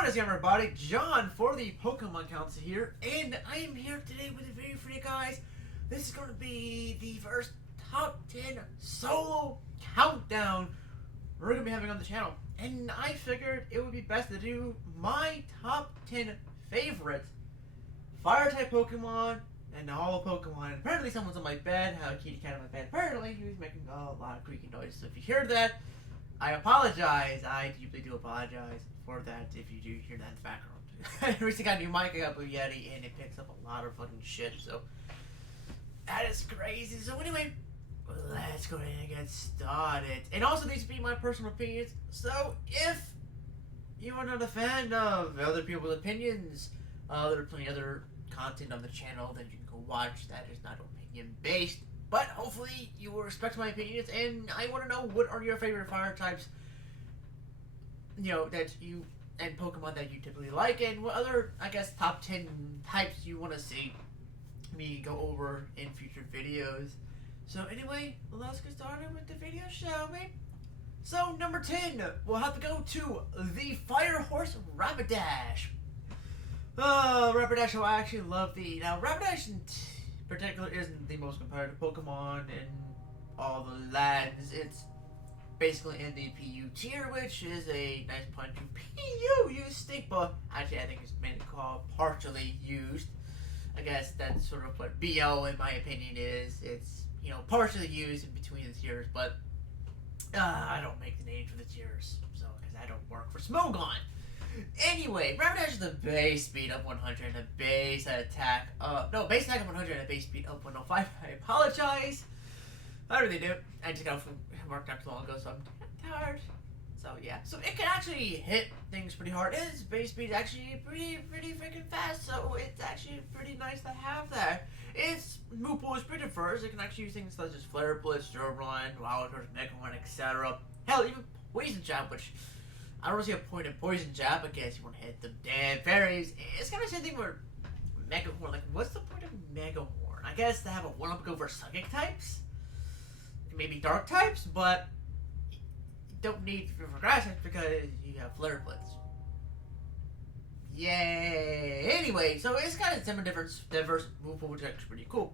What is up, everybody? John for the Pokemoncouncil here, and I am here today with a video for you guys. This is going to be the first top 10 solo countdown we're going to be having on the channel. And I figured it would be best to do my top 10 favorite Fire-type Pokemon and all Pokemon. And apparently someone's on my bed, a kitty cat on my bed. Apparently he was making a lot of creaking noise. So if you hear that, I apologize. I deeply do apologize for that if you do hear that in the background. I recently got a new mic, I got Blue Yeti, and it picks up a lot of fucking shit, so that is crazy. So anyway, let's go ahead and get started. And also, these be my personal opinions, so if you are not a fan of other people's opinions, there are plenty of other content on the channel that you can go watch that is not opinion based. But hopefully you will respect my opinions, and I want to know what are your favorite fire types, you know, that you, and Pokemon that you typically like, and what other, I guess, top 10 types you want to see me go over in future videos. So anyway, let's get started with the video, shall we? So number 10, we'll have to go to the Fire Horse Rapidash. Rapidash, I actually love the, now Rapidash particular isn't the most competitive Pokemon in all the lands. It's basically in the PU tier, which is a nice pun to PU used stink, but actually I think it's mainly called partially used. I guess that's sort of what BO in my opinion is. It's, you know, partially used in between the tiers, but I don't make the names for the tiers, so because I don't work for Smogon. Anyway, Rapidash is the base speed of 100 and a base attack base attack of 100 and a base speed of 105. I apologize. I really do. I just got from work not too long ago, so I'm tired. So yeah. So it can actually hit things pretty hard. Its base speed is actually pretty freaking fast, so it's actually pretty nice to have that. Its move pool is pretty diverse. It can actually use things such as Flare Blitz, Durabline, Wild Horse, Mega Horn, etc. Hell, even Poison Jab, which I don't see a point in Poison Jab. I guess you want to hit the damn fairies. It's kind of the same thing with Mega Horn. Like, what's the point of Mega Horn? I guess to have a one-up over Psychic types, maybe Dark types, but you don't need for Grass types because you have Flare Blitz. Yay! Anyway, so it's got a diverse move pool, which is actually pretty cool.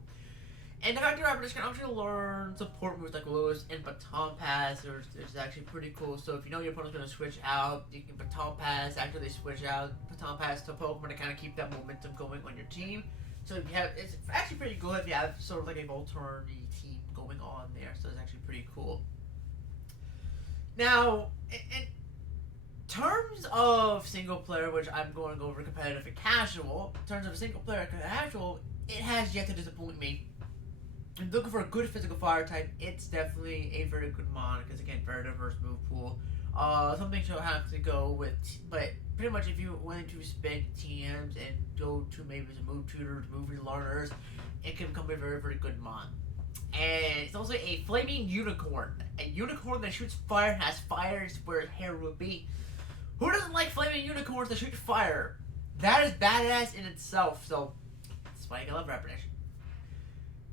And the fact that Rapidash can actually learn support moves like Lotus and Baton Pass is actually pretty cool. So if you know your opponent's going to switch out, you can Baton Pass after they switch out, Baton Pass to Pokemon to kind of keep that momentum going on your team. So if you have, it's actually pretty good if you have sort of like a Volturny team going on there. So it's actually pretty cool. Now, in terms of single player, which I'm going to go over competitive and casual, in terms of a single player and casual, it has yet to disappoint me. I'm looking for a good physical fire type. It's definitely a very good mon because again, very diverse move pool. Something you'll have to go with, but pretty much if you're willing to spend TMs and go to maybe some move tutors, move learners, it can become a very good mon. And it's also a flaming unicorn, a unicorn that shoots fire and has fire where its hair would be. Who doesn't like flaming unicorns that shoot fire? That is badass in itself. So that's why I love Rapidash.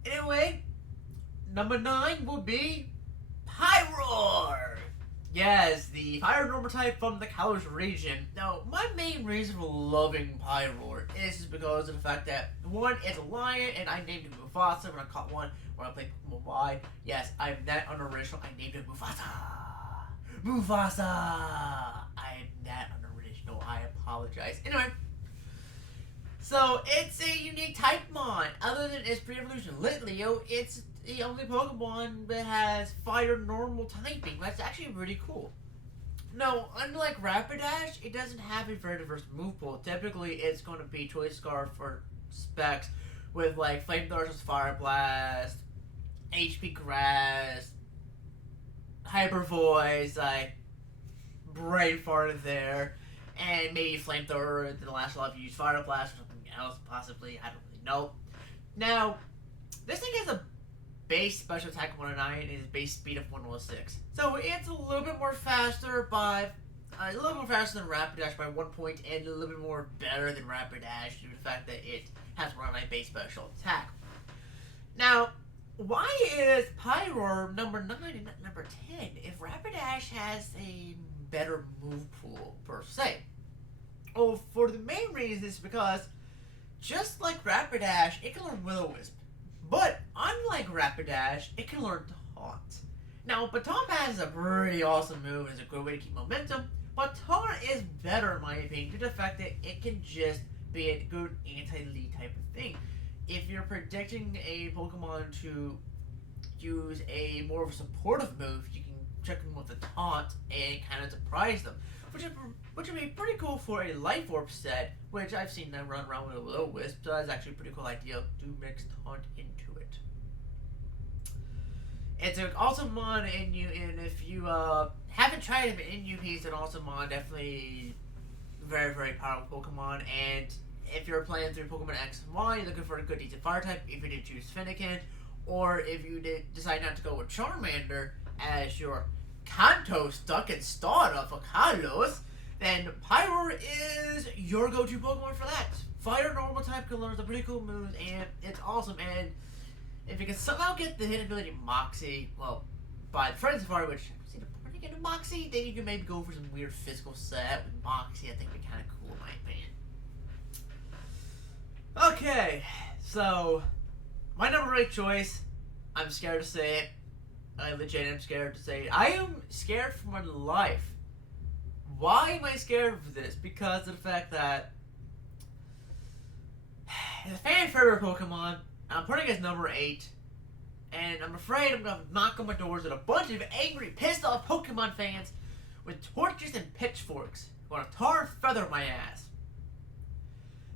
Anyway, number 9 will be Pyroar. Yes, the fire normal type from the Kalos region. Now, my main reason for loving Pyroar is because of the fact that, one, it's a lion, and I named it Mufasa when I caught one when I played Pokemon Y. Yes, I'm that unoriginal, I named it Mufasa. Mufasa! I am that unoriginal, I apologize. Anyway, so it's a unique type mon. Other than its pre-evolution Litleo, it's the only Pokemon that has fire normal typing. That's actually really cool. No, unlike Rapidash, it doesn't have a very diverse move pool. Typically, it's going to be Choice Scarf for specs with like Flamethrower, Fire Blast, HP Grass, Hyper Voice, like Brain Fart there, and maybe Flamethrower. In the last lot, if you use Fire Blast or something else, possibly. I don't really know. Now, this thing has a base special attack of 109 and its base speed of 106. So it's a little bit more faster by a little more faster than Rapidash by 1 point, and a little bit more better than Rapidash due to the fact that it has 109 base special attack. Now, why is Pyroar number 9 and not number 10 if Rapidash has a better move pool per se? Oh, for the main reason is because, just like Rapidash, it can learn Will-O-Wisp. But, unlike Rapidash, it can learn Taunt. Now, Baton Pass is a pretty awesome move and is a good way to keep momentum, but Taunt is better in my opinion due to the fact that it can just be a good anti-lead type of thing. If you're predicting a Pokemon to use a more of a supportive move, you can check them with a Taunt and kind of surprise them. Which would be pretty cool for a Life Orb set, which I've seen them run around with a Will-O-Wisp, so that's actually a pretty cool idea to mix Taunt into it. It's an awesome mon and if you haven't tried him in UP, he's an awesome mon, definitely very, very powerful Pokemon, and if you're playing through Pokemon X and Y, you're looking for a good decent fire type, if you did choose Fennekin, or if you did decide not to go with Charmander as your Kanto stuck and starter for Kalos, then Pyroar is your go-to Pokemon for that. Fire normal type can learn some pretty cool moves, and it's awesome. And if you can somehow get the hidden ability Moxie, well, by the Friends Fire, which I see the point to get a Moxie, then you can maybe go for some weird physical set with Moxie. I think would be kind of cool in my opinion. Okay, so my number 8 choice, I'm scared to say it. I legit am scared to say it. I am scared for my life. Why am I scared of this? Because of the fact that it's a fan favorite Pokemon. I'm putting it as number 8. And I'm afraid I'm going to knock on my doors with a bunch of angry, pissed off Pokemon fans with torches and pitchforks who want to tar and feather my ass.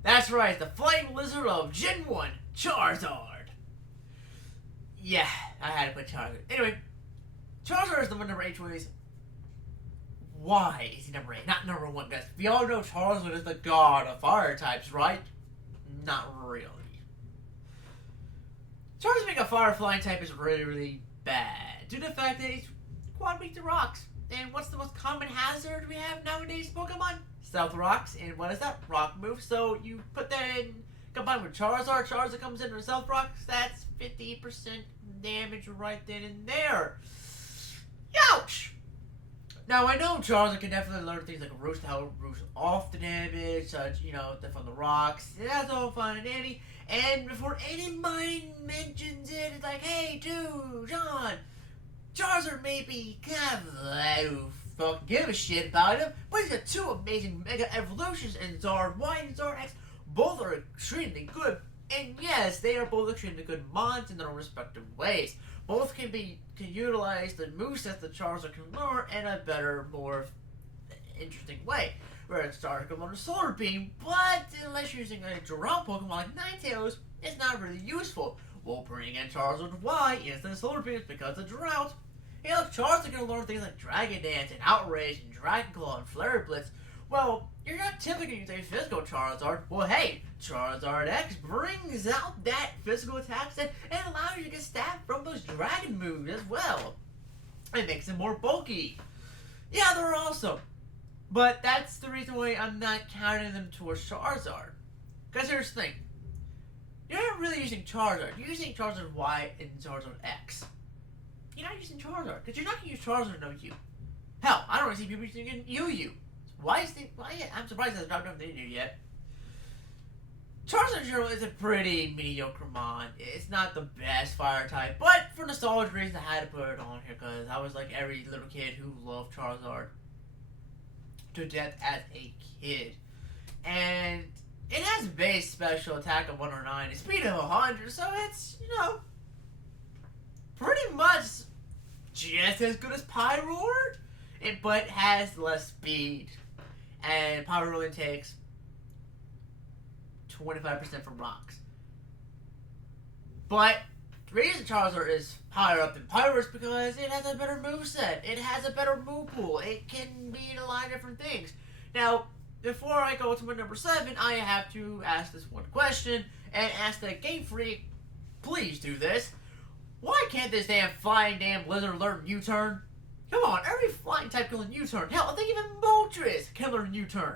That's right, it's the Flying Lizard of Gen 1, Charizard. Yeah, I had to put Charizard. Anyway, Charizard is the number 8 choice. Why is he number 8? Not number 1, guys. We all know Charizard is the god of fire types, right? Not really. Charizard being a fire flying type is really, really bad. Due to the fact that he's quad weak to rocks. And what's the most common hazard we have nowadays, Pokemon? Stealth rocks. And what is that? Rock move. So you put that in, combined with Charizard. Charizard comes in with Stealth rocks. That's 50% damage right then and there. Ouch! Now, I know Charizard can definitely learn things like Roost, how Roost off the damage, such, you know, from the rocks. That's all fine and dandy. And before anybody mentions it, it's like, hey, dude, John, Charizard maybe kind of, I don't fucking give a shit about him, but he's got 2 amazing Mega Evolutions, and Zard Y and Zard X, both are extremely good. And yes, they are both extremely good mons in their respective ways. Both can utilize the movesets that Charizard can learn in a better, more interesting way. Whereas Charizard can learn a Solar Beam, but unless you're using a drought Pokemon like Ninetales, it's not really useful. We'll bring in Charizard Y instead of Solar Beams because of drought. You know, Charizard can learn things like Dragon Dance and Outrage and Dragon Claw and Flare Blitz. Well, you're not typically going to use a physical Charizard. Well, hey, Charizard X brings out that physical attack set and allows you to get stabbed from those dragon moves as well. It makes them more bulky. Yeah, they're awesome. But that's the reason why I'm not counting them towards Charizard. Because here's the thing. You're not really using Charizard. You're using Charizard Y and Charizard X. You're not using Charizard. Because you're not going to use Charizard no U. Hell, I don't really see people using UU. Why? I'm surprised that's not done they do yet. Charizard in general is a pretty mediocre mon. It's not the best fire type, but for nostalgia reasons I had to put it on here because I was like every little kid who loved Charizard to death as a kid. And it has base special attack of 109 and speed of 100, so it's, you know, pretty much just as good as Pyroar, but has less speed. And Pyroar only takes 25% from rocks. But the reason Charizard is higher up than Pyroar is because it has a better moveset. It has a better move pool. It can be a lot of different things. Now, before I go to my number 7, I have to ask this one question and ask that Game Freak, please do this. Why can't this flying lizard learn U-turn? Come on, every flying type can learn U-turn. Hell, I think even Moltres can learn U-turn.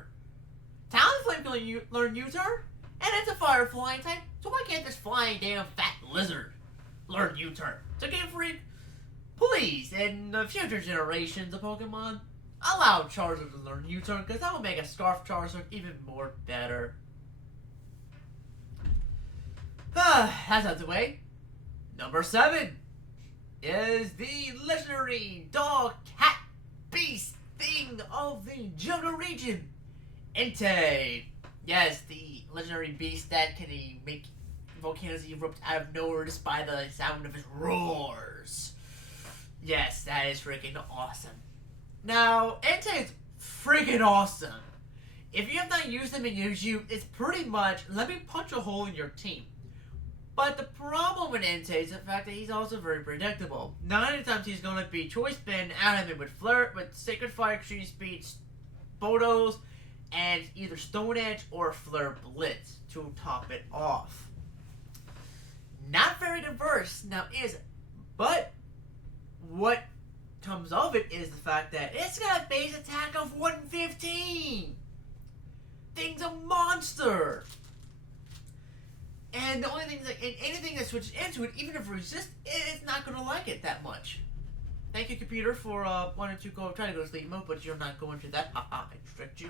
Talonflame can learn U-turn, and it's a fire flying type, so why can't this flying fat lizard learn U-turn? So Game Freak, please, in the future generations of Pokemon, allow Charizard to learn U-turn, because that will make a Scarf Charizard even more better. That's out of the way. Number 7 is the legendary dog, cat, beast thing of the Johto region, Entei. Yes, the legendary beast that can make volcanoes erupt out of nowhere just by the sound of his roars. Yes, that is freaking awesome. Now, Entei is freaking awesome. If you have not used him in Yuzu, it's pretty much, let me punch a hole in your team. But the problem with Entei is the fact that he's also very predictable. 90 times he's going to be Choice Band out of him with Sacred Fire, Extreme Speed, Bodos, and either Stone Edge or Flare Blitz to top it off. Not very diverse, now is it? But what comes of it is the fact that it's got a base attack of 115! Thing's a monster! And the only thing that, anything that switches into it, even if it resists, it's not going to like it that much. Thank you, computer, for wanting to try to go to sleep mode, but you're not going to that. Haha, I tricked you.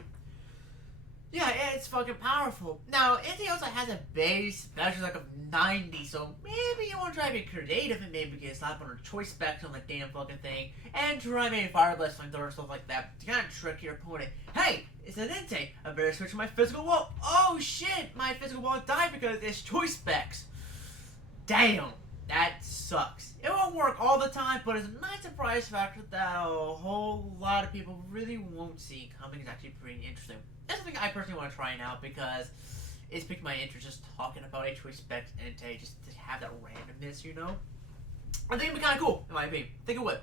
Yeah, it's fucking powerful. Now, Entei also has a base special like of 90, so maybe you want to try to be creative and maybe get a slap on her choice specs on the damn fucking thing, and try maybe Fire Blast, Flamethrower, and stuff like that to kind of trick your opponent. Hey, it's an Entei. I better switch to my physical wall. Oh shit, my physical wall died because it's choice specs. Damn, that sucks. It won't work all the time, but it's a nice surprise factor that a whole lot of people really won't see coming. It's actually pretty interesting. That's something I personally want to try now because it's piqued my interest just talking about a choice specs Entei, just to have that randomness, you know? I think it'd be kind of cool, in my opinion. Think it would.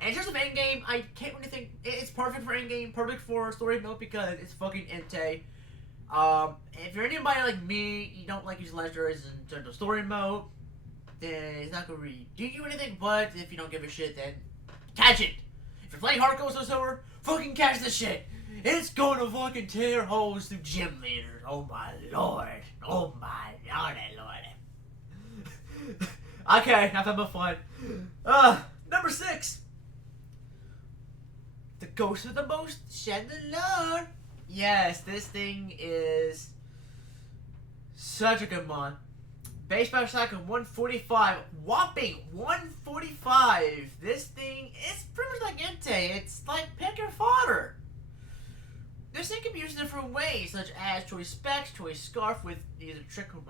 And in terms of endgame, I can't really think... It's perfect for endgame, perfect for story mode because it's fucking Entei. If you're anybody like me, you don't like using legendaries in terms of story mode, then it's not going to really do you anything, but if you don't give a shit, then catch it! If you're playing Hardcore or Silver, fucking catch the shit! It's gonna fucking tear holes through gym leaders. Oh my lord. Oh my lordy. Okay, enough of fun. Number 6. The Ghost of the Most Chandelure. Yes, this thing is such a good mon. Base power attack of 145. Whopping 145. This thing is pretty much like Entei. It's like pick your fodder. This thing can be used in different ways, such as Choice Specs, Choice Scarf with either Trick or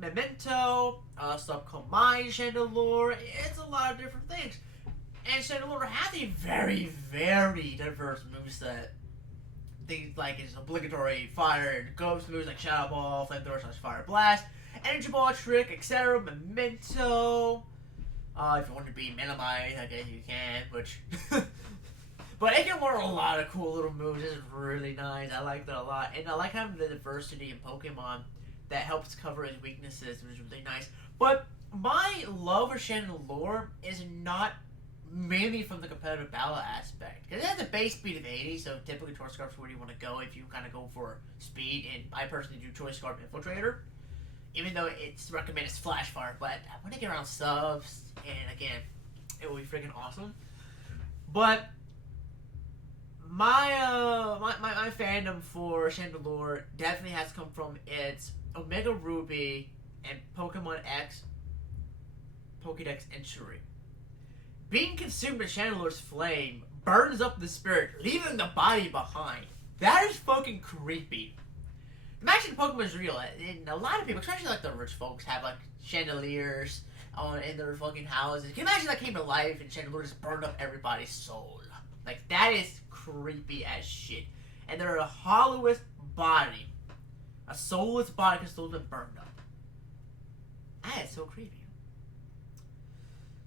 Memento, Subcomine Chandelure. It's a lot of different things. And Chandelure has a very, very diverse moveset. Things like its obligatory fire and ghost moves like Shadow Ball, Flamethrower / Fire Blast, Energy Ball, Trick, etc., Memento. If you want to be minimized, I guess you can, which... But it can learn a lot of cool little moves. It's really nice. I like that a lot. And I like having the diversity in Pokemon that helps cover his weaknesses, which is really nice. But my love for Chandelure is not mainly from the competitive battle aspect. Because it has a base speed of 80, so typically Choice Scarf is where you want to go if you kind of go for speed. And I personally do Choice Scarf Infiltrator, even though it's recommended as Flash Fire. But when I get around subs, and again, it will be freaking awesome. But my fandom for Chandelure definitely has come from its Omega Ruby and Pokemon X Pokédex entry. Being consumed in Chandelure's flame burns up the spirit, leaving the body behind. That is fucking creepy. Imagine Pokemon is real, and a lot of people, especially like the rich folks, have like chandeliers in their fucking houses. Can you imagine that came to life and Chandelure just burned up everybody's soul? Like, that is creepy as shit. And they're a hollowest body. A soulless body because soul's been burned up. That is so creepy.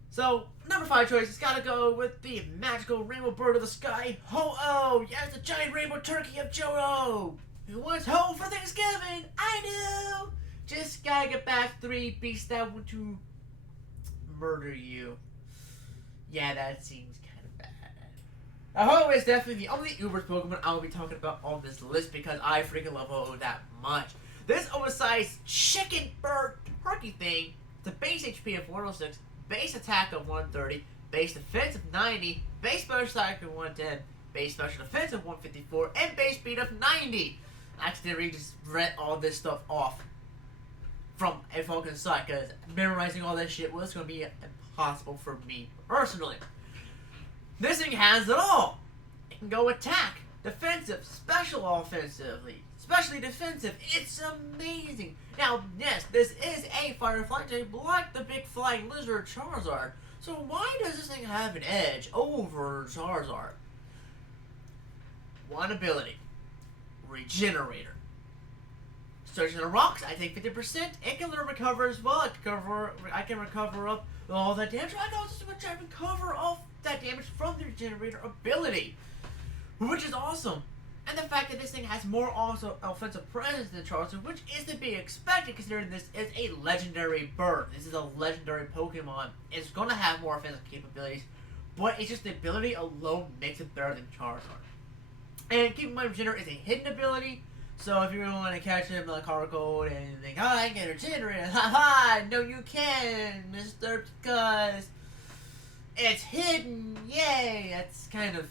So, number 5 choice has got to go with the magical rainbow bird of the sky, Ho-Oh! Yes, the giant rainbow turkey of Johto! Who wants home for Thanksgiving? I do! Just gotta get back 3 beasts that want to murder you. Yeah, that seems kind of bad. Ho-Oh is definitely the only Uber Pokemon I will be talking about on this list because I freaking love Ho-Oh that much. This oversized chicken bird turkey thing, the base HP of 106, base attack of 130, base defense of 90, base special attack of 110, base special defense of 154, and base speed of 90. I accidentally just read all this stuff off from a fucking site, because memorizing all that shit was going to be impossible for me personally. This thing has it all. It can go attack, defensive, special offensively, especially defensive. It's amazing. Now, yes, this is a fire flying type like the big flying lizard Charizard. So why does this thing have an edge over Charizard? One ability. Regenerator. Searching the rocks, I take 50%. It can recover as well. I can recover up all that damage. I can also recover off that damage from the regenerator ability, which is awesome. And the fact that this thing has more also offensive presence than Charizard, which is to be expected considering this is a legendary bird. This is a legendary Pokemon. It's gonna have more offensive capabilities, but it's just the ability alone makes it better than Charizard. And keep in mind, Regenerate is a hidden ability, so if you really want to catch him like Hard Code and you think, oh, I can regenerate, haha, no you can, mister, because it's hidden, yay, that's kind of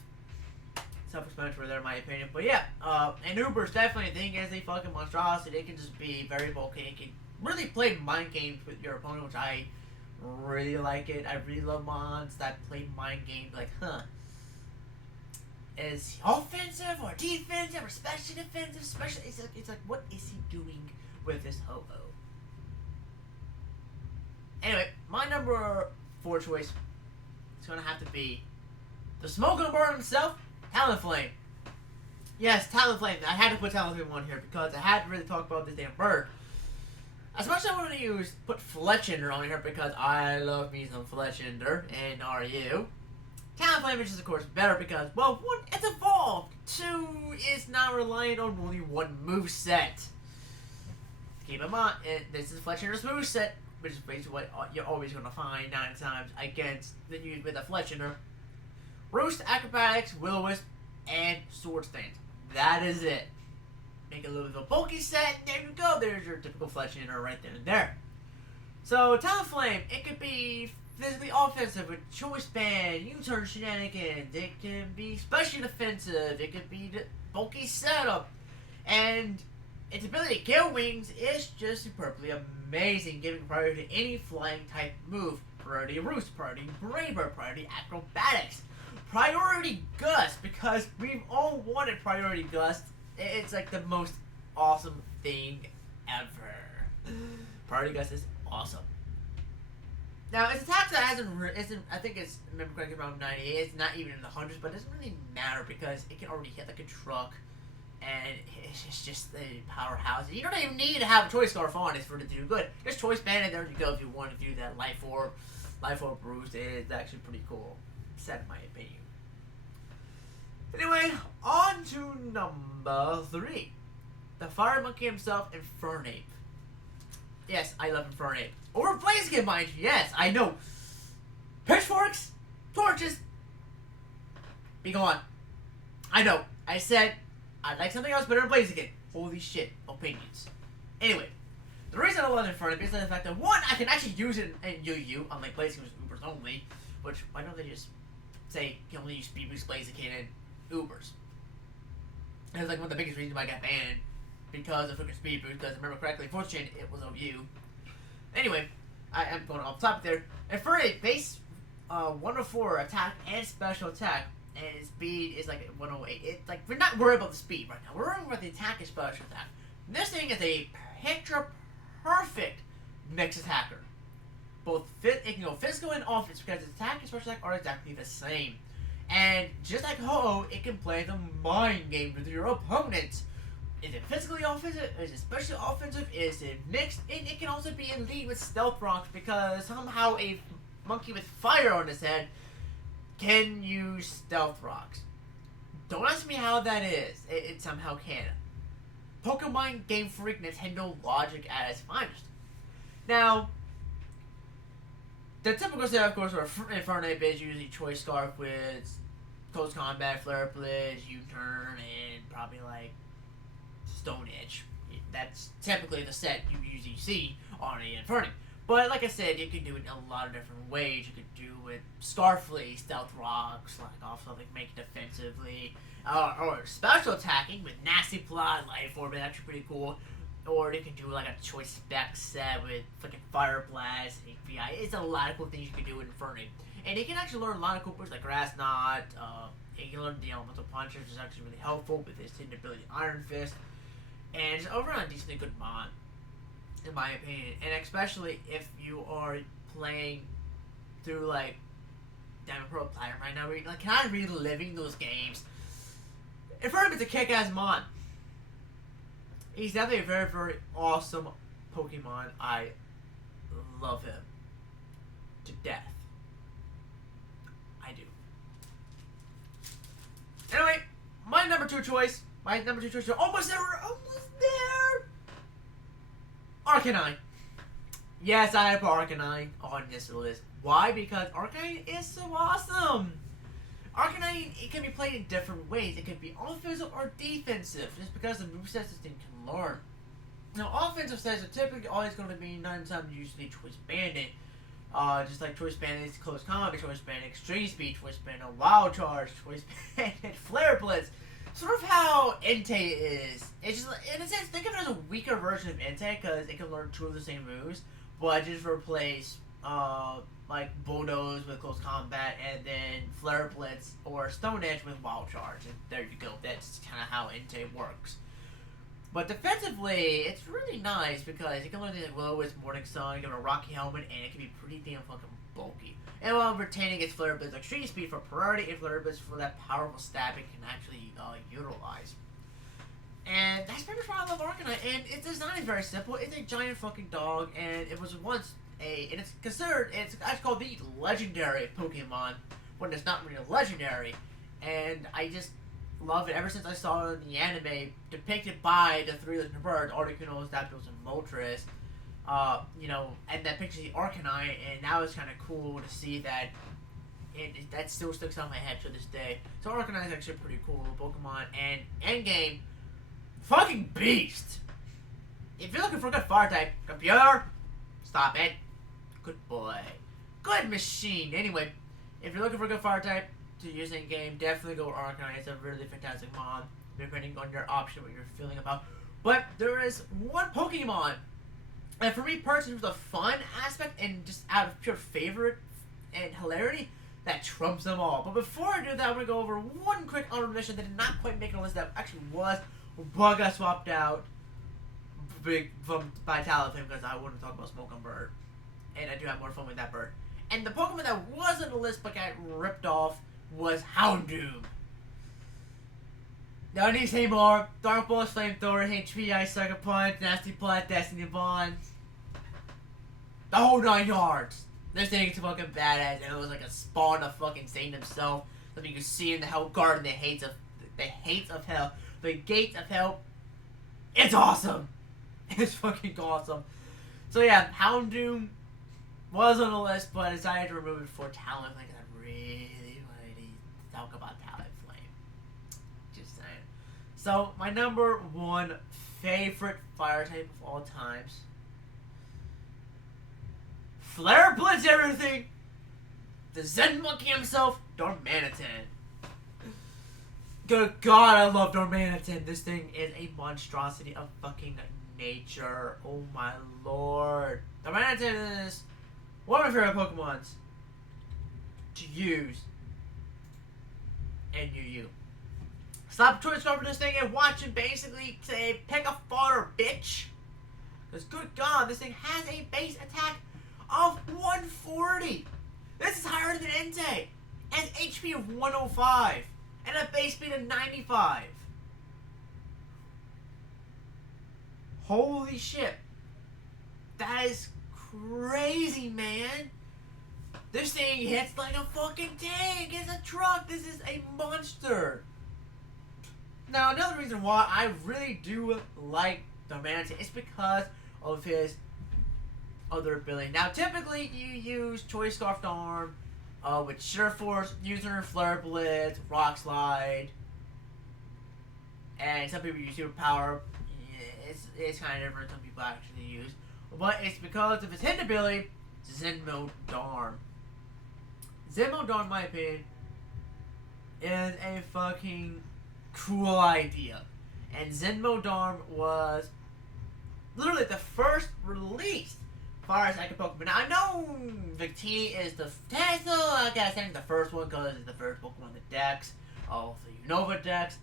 self-explanatory there in my opinion, but yeah, and Uber's definitely a thing as a fucking monstrosity. It can just be very bulky, it can really play mind games with your opponent, which I really like it. I really love mons that play mind games, like, is he offensive or defensive or special defensive? Special. It's like, what is he doing with this hobo? Anyway, my number 4 choice is gonna have to be the smoke and burn himself, Talonflame. Yes, Talonflame. I had to put Talonflame on here because I had to really talk about this damn bird. As much as I want to put Fletchinder on here because I love me some Fletchinder, and are you? Talonflame is, of course, better because, well, 1, it's evolved. 2, it's not reliant on only one moveset. Keep in mind, this is Fletchinder's moveset, which is basically what you're always going to find 9 times against the use with a Fletchinder. Roost, Acrobatics, Will-O-Wisp, and Sword Stance. That is it. Make a little bit of a bulky set, and there you go. There's your typical Fletchinder right there and there. So, Talonflame, it could be physically offensive with Choice Band, U-turn shenanigans. It can be specially defensive. It could be the bulky setup. And its ability to kill wings is just superbly amazing, giving priority to any flying type move. Priority Roost, priority Brave Bird, priority Acrobatics, priority Gust, because we've all wanted priority Gust. It's like the most awesome thing ever. Priority Gust is awesome. Now, its attack that isn't, I think it's, remember correctly, around 98. It's not even in the hundreds, but it doesn't really matter because it can already hit like a truck, and it's just a powerhouse. You don't even need to have a Choice Scarf on it for it to do good. Just Choice Band, and there you go if you want to do that Life Orb. Life Orb Roost is actually pretty cool, set in my opinion. Anyway, on to number 3. The Fire Monkey himself, Fernape. Yes, I love Fernape. Or Blaziken, mind you, yes, I know. Pitchforks, torches, be gone. I know, I said I'd like something else better than Blaziken. Holy shit, opinions. Anyway, the reason I love Fernape is the fact that, 1, I can actually use it in UU, unlike Blaziken was Ubers only, which, why don't they just say you can only use Speed Boost, Blaziken, and Ubers? And it's like one of the biggest reasons why I got banned, because of freaking Speed Boost, because I remember correctly, 4th gen, it was OU. Anyway, I'm going off topic there. And for a base 104 attack and special attack, and its speed is like 108. It's like, we're not worried about the speed right now. We're worried about the attack and special attack. This thing is a picture perfect mixed attacker. It can go physical and offense because its attack and special attack are exactly the same. And just like Ho-Oh, it can play the mind game with your opponent. Is it physically offensive? Is it specially offensive? Is it mixed? And it can also be in lead with Stealth Rocks because somehow a monkey with fire on his head can use Stealth Rocks. Don't ask me how that is. It somehow can. Pokemon Game Freak Nintendo logic at its finest. Now, the typical set, of course, where Fernape is usually Choice Scarf with Close Combat, Flare Blitz, U-turn, and probably like Stone Edge. That's typically the set you usually see on a Infernape. But like I said, you can do it in a lot of different ways. You could do it Scarfly, Stealth Rock, Slack Off, something, make it defensively, or special attacking with Nasty Plot, Life Orb, that's actually pretty cool. Or you can do like a choice spec set with fucking Fire Blast, HPI. It's a lot of cool things you can do with Fernape. And you can actually learn a lot of cool moves like Grass Knot. You can learn the Elemental Punch, which is actually really helpful with his hidden ability Iron Fist. And it's overall a decently good mod, in my opinion. And especially if you are playing through like Diamond Pearl Platinum right now, where you're like kind of reliving those games. Fernape's a kick-ass mod. He's definitely a very, very awesome Pokemon. I love him to death. I do. Anyway, my number two choice. Almost there. Arcanine. Yes, I have Arcanine on this list. Why? Because Arcanine is so awesome. Arcanine, it can be played in different ways. It can be offensive or defensive, just because the movesets this thing can learn. Now, offensive sets are typically always going to be 9 times usually Choice Bandit. Just like Choice Bandit's Close Combat, Choice Bandit Extreme Speed, Choice Bandit Wild Charge, Choice Bandit Flare Blitz. Sort of how Entei is. It's just, in a sense, think of it as a weaker version of Entei, because it can learn 2 of the same moves, but just replace like Bulldoze with Close Combat, and then Flare Blitz or Stone Edge with Wild Charge. And there you go. That's kind of how Entei works. But defensively, it's really nice because you can learn things like Will-O-Wisp, Morning Sun, you can have a Rocky Helmet, and it can be pretty damn fucking bulky. And while retaining its Flare Blitz Extreme Speed for priority, and Flare Blitz for that powerful stab it can actually utilize. And that's pretty much why I love Arcanine. And its design is very simple. It's a giant fucking dog, and it was once and it's considered, it's actually called the legendary Pokemon, when it's not really legendary. And I just love it ever since I saw it in the anime, depicted by the 3 legendary birds, Articuno, Zapdos, and Moltres. And that picture of the Arcanine, and now it's kind of cool to see that that still sticks out in my head to this day. So Arcanine is actually a pretty cool Pokemon, and endgame, fucking beast! If you're looking for a good fire type, computer, stop it. Good boy. Good machine. Anyway, if you're looking for a good fire type to use in game, definitely go with Arcanine. It's a really fantastic mod, depending on your option, what you're feeling about. But there is one Pokemon, and for me personally, the fun aspect and just out of pure favorite and hilarity, that trumps them all. But before I do that, I'm going to go over one quick honorable mention that did not quite make a list that actually was, but got swapped out by Talonflame because I wouldn't talk about Smoke on Bird. And I do have more fun with that bird. And the Pokemon that was on the list but got ripped off was Houndoom. Don't need to say more. Dark Pulse, Flamethrower, HPI, Sucker Punch, Nasty Plot, Destiny Bond. The whole 9 yards. This thing is fucking badass, and it was like a spawn of fucking Satan himself. Something you can see in the Hell Garden, the hates of hell. The gates of hell. It's awesome. It's fucking awesome. So yeah, Houndoom was on the list, but I decided to remove it for Talonflame because I really wanted to talk about Talonflame. Just saying. So, my number 1 favorite fire type of all times. Flare Blitz everything! The Zen Monkey himself, Darmanitan. Good God, I love Darmanitan. This thing is a monstrosity of fucking nature. Oh my lord. Darmanitan is one of my favorite Pokemons to use. And you. Stop choice over this thing and watch it basically say, pick a fodder, bitch. Because good God, this thing has a base attack of 140. This is higher than Entei. And HP of 105. And a base speed of 95. Holy shit. That is crazy, man. This thing hits like a fucking tank. It's a truck. This is a monster. Now, another reason why I really do like Darmanitan is because of his other ability. Now, typically, you use Choice Scarfed Arm with Sheer Force, User Flare Blitz, Rock Slide, and some people use Super Power. It's kind of different. Some people actually use but it's because of his hidden ability, Zenmodarm. Zenmodarm, in my opinion, is a fucking cool idea. And Zenmodarm was literally the first released Fire Psychic Pokemon. Now, I know Victini is the Tesla, I gotta say the first one because it's the first Pokemon in the Dex, of the Unova Dex.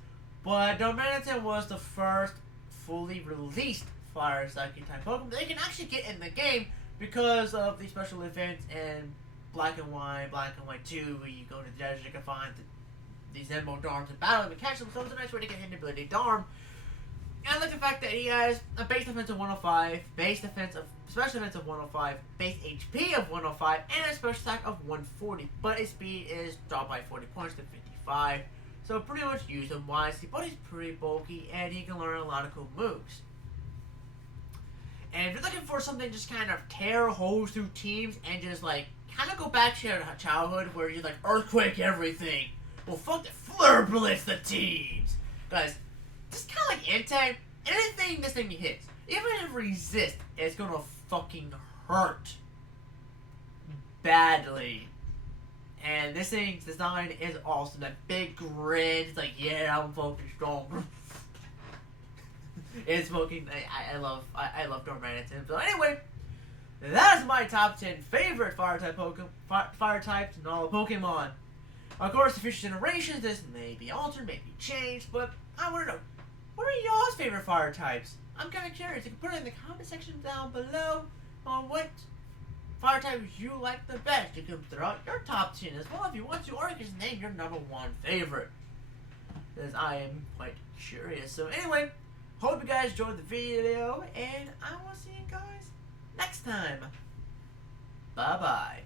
But Darmanitan was the first fully released Fire Psychic type Pokemon that you can actually get in the game because of the special events in Black and White 2, where you go to the desert, you can find these Zenmodarms in battle and catch them, so it's a nice way to get hidden ability Darm. And I like the fact that he has a base defense of 105, special defense of 105, base HP of 105, and a special attack of 140. But his speed is dropped by 40 points to 55. So pretty much use him wisely, but he's pretty bulky and he can learn a lot of cool moves. And if you're looking for something just kind of tear holes through teams and just like kind of go back to your childhood where you like earthquake everything, well fuck the Flare Blitz the teams! Guys, just kind of like Entei, anything this thing hits, even if resist, it's gonna fucking hurt badly. And this thing's design is awesome. That big grin, it's like, yeah, I'm fucking strong. It's fucking, I love Darmanitan. So anyway, that is my top 10 favorite fire types in all of Pokemon. Of course, the future generations, this may be altered, may be changed, but I want to know, what are y'all's favorite fire types? I'm kind of curious. You can put it in the comment section down below on what fire types you like the best. You can throw out your top 10 as well if you want to, or you can just name your number 1 favorite. Because I am quite curious. So anyway, hope you guys enjoyed the video, and I will see you guys next time. Bye-bye.